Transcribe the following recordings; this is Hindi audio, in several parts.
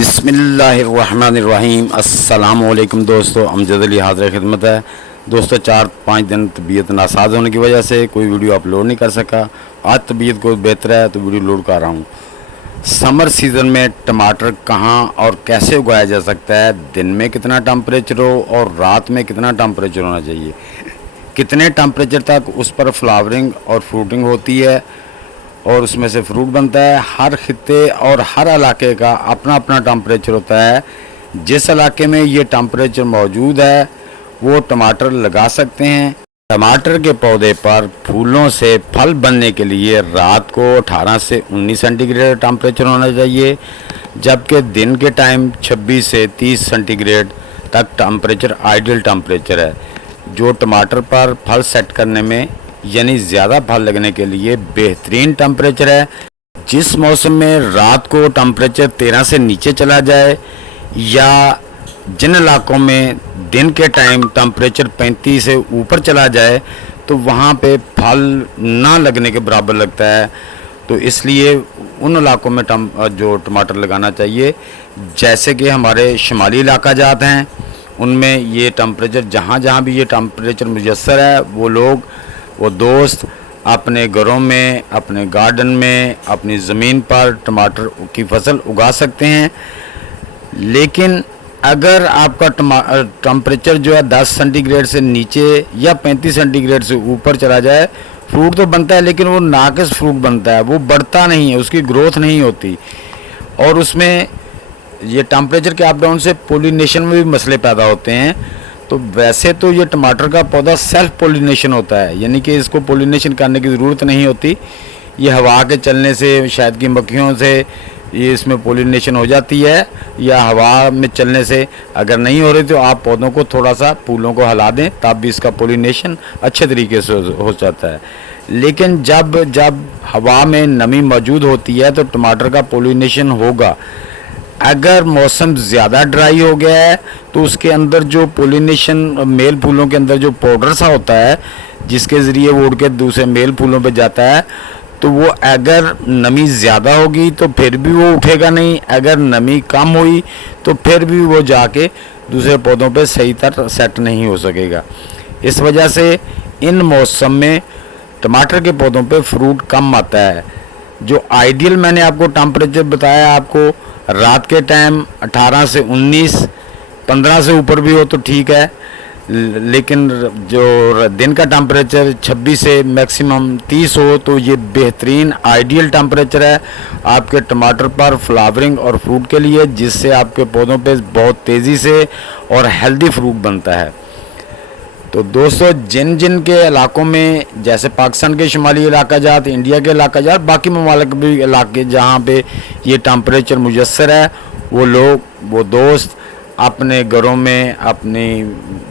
बिस्मिल्लाहिर्रहमानिर्रहीम। अस्सलाम वालेकुम दोस्तों, अमजद अली हाज़िर खिदमत है। दोस्तों 4-5 दिन तबीयत नासाज होने की वजह से कोई वीडियो अपलोड नहीं कर सका। आज तबीयत को बेहतर है तो वीडियो लोड कर रहा हूँ। समर सीज़न में टमाटर कहाँ और कैसे उगाया जा सकता है, दिन में कितना टेम्परेचर हो और रात में कितना टेम्परेचर होना चाहिए, कितने टेम्परेचर तक उस पर फ्लावरिंग और फ्रूटिंग होती है और उसमें से फ्रूट बनता है। हर खित्ते और हर इलाके का अपना अपना टेम्परेचर होता है। जिस इलाके में ये टेम्परेचर मौजूद है वो टमाटर लगा सकते हैं। टमाटर के पौधे पर फूलों से फल बनने के लिए रात को 18 से 19 सेंटीग्रेड टेम्परेचर होना चाहिए, जबकि दिन के टाइम 26 से 30 सेंटीग्रेड तक टेम्परेचर आइडियल टेम्परेचर है, जो टमाटर पर फल सेट करने में यानी ज़्यादा फल लगने के लिए बेहतरीन टेम्परेचर है। जिस मौसम में रात को टेम्परेचर 13 से नीचे चला जाए या जिन इलाकों में दिन के टाइम टेम्परेचर 35 से ऊपर चला जाए तो वहाँ पे फल ना लगने के बराबर लगता है। तो इसलिए उन इलाकों में जो टमाटर लगाना चाहिए, जैसे कि हमारे शुमाली इलाका जाते हैं उनमें ये टेम्परेचर जहाँ भी ये टेम्परेचर मुयस्सर है वो दोस्त अपने घरों में, अपने गार्डन में, अपनी ज़मीन पर टमाटर की फसल उगा सकते हैं। लेकिन अगर आपका टेम्परेचर जो है 10 सेंटीग्रेड से नीचे या 35 सेंटीग्रेड से ऊपर चला जाए, फ्रूट तो बनता है लेकिन वो नाकिस फ्रूट बनता है, वो बढ़ता नहीं है, उसकी ग्रोथ नहीं होती और उसमें ये टेम्परेचर के अप डाउन से पोलिनेशन में भी मसले पैदा होते हैं। तो वैसे तो ये टमाटर का पौधा सेल्फ पोलिनेशन होता है, यानी कि इसको पोलिनेशन करने की ज़रूरत नहीं होती। ये हवा के चलने से, शहद की मक्खियों से ये इसमें पोलिनेशन हो जाती है, या हवा में चलने से अगर नहीं हो रही तो आप पौधों को थोड़ा सा फूलों को हिला दें, तब भी इसका पोलिनेशन अच्छे तरीके से हो जाता है। लेकिन जब हवा में नमी मौजूद होती है तो टमाटर का पोलिनेशन होगा। अगर मौसम ज़्यादा ड्राई हो गया है तो उसके अंदर जो पोलिनेशन, मेल फूलों के अंदर जो पाउडर सा होता है जिसके ज़रिए वो उड़ के दूसरे मेल फूलों पे जाता है, तो वो अगर नमी ज़्यादा होगी तो फिर भी वो उठेगा नहीं, अगर नमी कम हुई तो फिर भी वो जाके दूसरे पौधों पे सही तरह सेट नहीं हो सकेगा। इस वजह से इन मौसम में टमाटर के पौधों पे फ्रूट कम आता है। जो आइडियल मैंने आपको टेम्परेचर बताया, आपको रात के टाइम 18 से 19, 15 से ऊपर भी हो तो ठीक है, लेकिन जो दिन का टेम्परेचर 26 से मैक्सिमम 30 हो तो ये बेहतरीन आइडियल टेम्परेचर है आपके टमाटर पर फ्लावरिंग और फ्रूट के लिए, जिससे आपके पौधों पे बहुत तेज़ी से और हेल्दी फ्रूट बनता है। तो दोस्तों जिन के इलाकों में, जैसे पाकिस्तान के शुमाली इलाका जात, इंडिया के इलाका जात, बाकी ममालिक भी इलाके जहाँ पे ये टेम्परेचर मुयस्सर है, वो दोस्त अपने घरों में, अपनी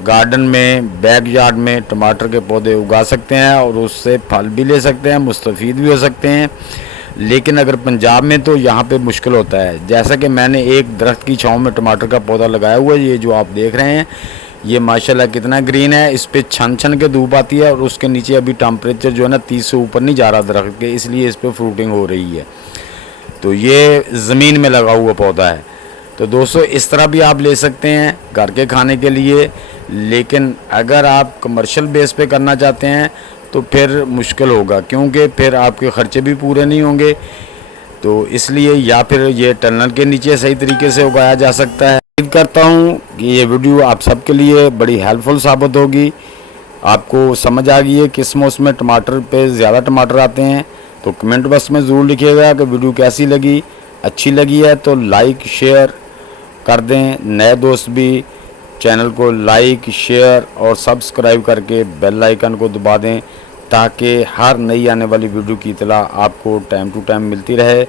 गार्डन में, बैकयार्ड में टमाटर के पौधे उगा सकते हैं और उससे फल भी ले सकते हैं, मुस्तफ़ीद भी हो सकते हैं। लेकिन अगर पंजाब में तो यहाँ पे मुश्किल होता है। जैसा कि मैंने एक दरख्त की छाँव में टमाटर का पौधा लगाया हुआ है, ये जो आप देख रहे हैं, ये माशाल्लाह कितना ग्रीन है। इस पे छन के धूप आती है और उसके नीचे अभी टेम्परेचर जो है ना 30 से ऊपर नहीं जा रहा दरख्त के, इसलिए इस पे फ्रूटिंग हो रही है। तो ये ज़मीन में लगा हुआ पौधा है। तो दोस्तों इस तरह भी आप ले सकते हैं घर के खाने के लिए, लेकिन अगर आप कमर्शियल बेस पे करना चाहते हैं तो फिर मुश्किल होगा, क्योंकि फिर आपके ख़र्चे भी पूरे नहीं होंगे। तो इसलिए या फिर ये टनल के नीचे सही तरीके से उगाया जा सकता है। उम्मीद करता हूँ कि ये वीडियो आप सबके लिए बड़ी हेल्पफुल साबित होगी। आपको समझ आ गई है किस मौसम में टमाटर पे ज़्यादा टमाटर आते हैं। तो कमेंट बॉक्स में ज़रूर लिखिएगा कि वीडियो कैसी लगी। अच्छी लगी है तो लाइक शेयर कर दें। नए दोस्त भी चैनल को लाइक, शेयर और सब्सक्राइब करके बेल आइकन को दबा दें, ताकि हर नई आने वाली वीडियो की इत्तला आपको टाइम टू टाइम मिलती रहे।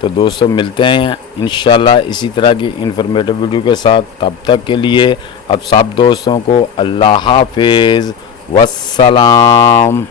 तो दोस्तों मिलते हैं इंशाल्लाह इसी तरह की इन्फॉर्मेटिव वीडियो के साथ। तब तक के लिए अब सब दोस्तों को अल्लाह हाफिज़, वस्सलाम।